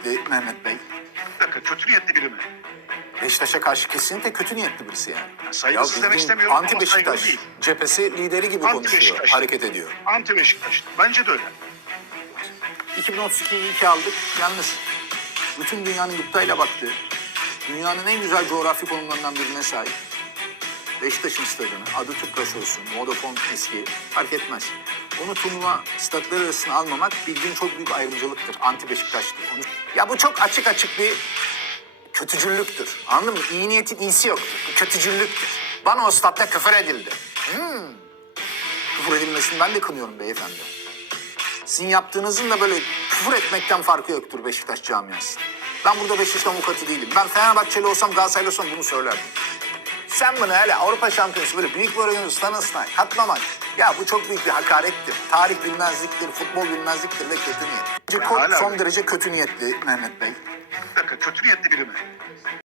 niyetli Mehmet Bey. Bir dakika, kötü niyetli biri mi? Beşiktaş'a karşı kesinlikle kötü niyetli birisi yani. Saygısız demek bildiğin istemiyorum Anti ama Beşiktaş saygılı değil. cephesi lideri gibi Anti konuşuyor, Beşiktaş. hareket ediyor. Anti Beşiktaş. Bence de öyle. 2032'yi iyi ki aldık. Yalnız bütün dünyanın gıptayla baktığı, dünyanın en güzel coğrafi konumlarından birine sahip. Beşiktaş'ın stadını, adı Tüpraş olsun, Vodafone eski, fark etmez. Onu turnuva statları arasına almamak bildiğin çok büyük ayrımcılıktır. Anti Beşiktaş'tır. Ya bu çok açık açık bir kötücüllüktür. Anladın mı? İyi niyetin iyisi yoktur. Bu kötücüllüktür. Bana o statta küfür edildi. Küfür edilmesini ben de kınıyorum beyefendi. Sizin yaptığınızın da böyle küfür etmekten farkı yoktur Beşiktaş camiası. Ben burada Beşiktaş avukatı değilim. Ben Fenerbahçeli olsam, Galatasaraylı olsam bunu söylerdim. Sen bunu hele Avrupa Şampiyonası böyle büyük bir oyunun ıslanasına katlamak. Ya bu çok büyük bir hakarettir. Tarih bilmezliktir, futbol bilmezliktir ve kötü niyet. Hala- Son derece kötü niyetli Mehmet Bey. Bir dakika, kötü niyetli biri mi?